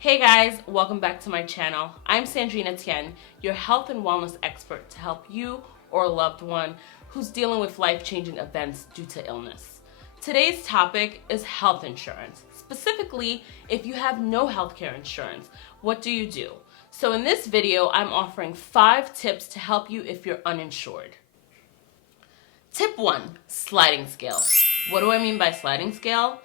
Hey guys, welcome back to my channel. I'm Sandrine, your health and wellness expert to help you or a loved one who's dealing with life-changing events due to illness. Today's topic is health insurance. Specifically, if you have no healthcare insurance, what do you do? So in this video, I'm offering 5 tips to help you if you're uninsured. Tip 1, sliding scale. What do I mean by sliding scale?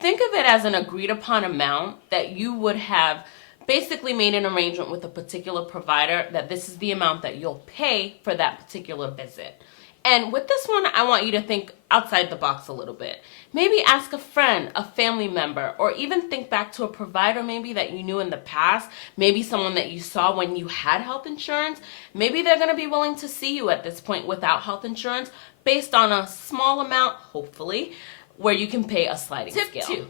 Think of it as an agreed upon amount that you would have basically made an arrangement with a particular provider that this is the amount that you'll pay for that particular visit. And with this one, I want you to think outside the box a little bit. Maybe ask a friend, a family member, or even think back to a provider maybe that you knew in the past, maybe someone that you saw when you had health insurance. Maybe they're going to be willing to see you at this point without health insurance based on a small amount, hopefully, where you can pay a sliding scale. Tip 2,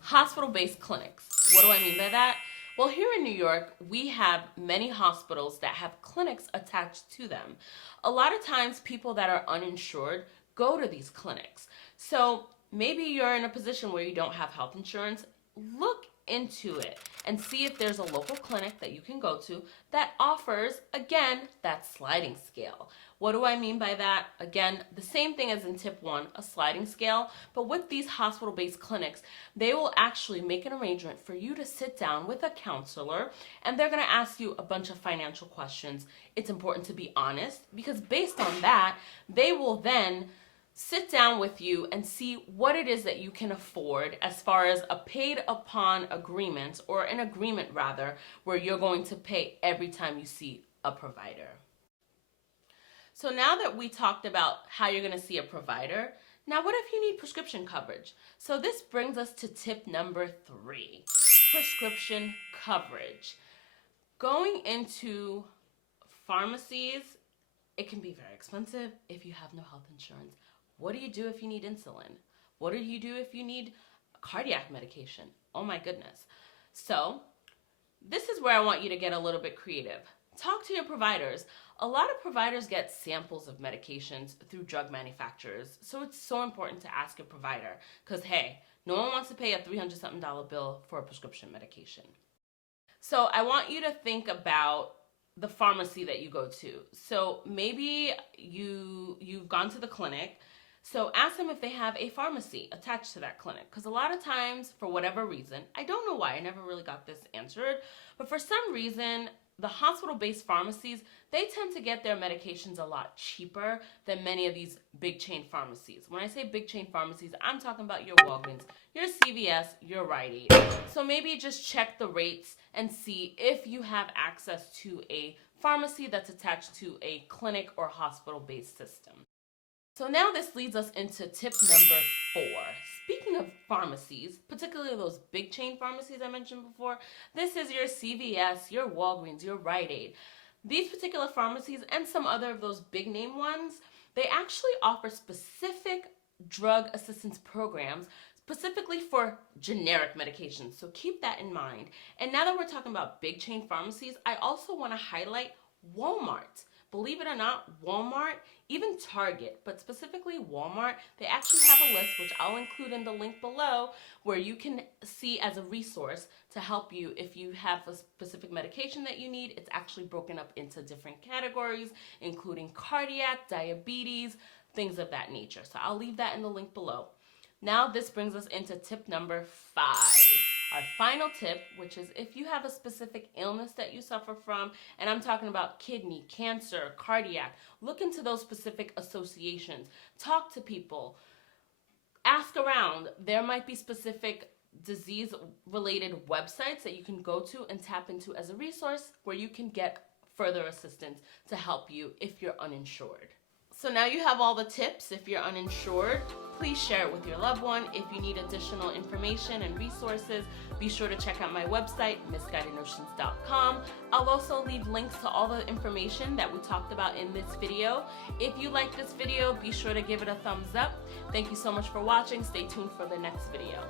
hospital-based clinics. What do I mean by that? Well, here in New York, we have many hospitals that have clinics attached to them. A lot of times, people that are uninsured go to these clinics. So maybe you're in a position where you don't have health insurance. Look into it and see if there's a local clinic that you can go to that offers, again, that sliding scale. What do I mean by that? Again, the same thing as in tip 1, a sliding scale, but with these hospital-based clinics, they will actually make an arrangement for you to sit down with a counselor, and they're going to ask you a bunch of financial questions. It's important to be honest, because based on that, they will then sit down with you and see what it is that you can afford as far as a paid upon agreement, or an agreement rather, where you're going to pay every time you see a provider. So now that we talked about how you're going to see a provider, now what if you need prescription coverage? So this brings us to tip number 3, prescription coverage. Going into pharmacies, it can be very expensive if you have no health insurance. What do you do if you need insulin? What do you do if you need cardiac medication? Oh my goodness. So this is where I want you to get a little bit creative. Talk to your providers. A lot of providers get samples of medications through drug manufacturers, so it's so important to ask your provider because, hey, no one wants to pay a $300-something bill for a prescription medication. So I want you to think about the pharmacy that you go to. So maybe you've gone to the clinic, so ask them if they have a pharmacy attached to that clinic, because a lot of times, for whatever reason, I don't know why, I never really got this answered, but for some reason, the hospital-based pharmacies, they tend to get their medications a lot cheaper than many of these big chain pharmacies. When I say big chain pharmacies, I'm talking about your Walgreens, your CVS, your Rite Aid. So maybe just check the rates and see if you have access to a pharmacy that's attached to a clinic or hospital-based system. So now this leads us into tip number 4. Speaking of pharmacies, particularly those big chain pharmacies I mentioned before, this is your CVS, your Walgreens, your Rite Aid. These particular pharmacies and some other of those big name ones, they actually offer specific drug assistance programs specifically for generic medications. So keep that in mind. And now that we're talking about big chain pharmacies, I also want to highlight Walmart. Believe it or not, Walmart, even Target, but specifically Walmart, they actually have a list, which I'll include in the link below, where you can see as a resource to help you if you have a specific medication that you need. It's actually broken up into different categories, including cardiac, diabetes, things of that nature. So I'll leave that in the link below. Now this brings us into tip number 5. Our final tip, which is if you have a specific illness that you suffer from, and I'm talking about kidney, cancer, cardiac, look into those specific associations. Talk to people. Ask around. There might be specific disease-related websites that you can go to and tap into as a resource where you can get further assistance to help you if you're uninsured. So now you have all the tips. If you're uninsured, please share it with your loved one. If you need additional information and resources, be sure to check out my website, misguidednotions.com. I'll also leave links to all the information that we talked about in this video. If you like this video, be sure to give it a thumbs up. Thank you so much for watching. Stay tuned for the next video.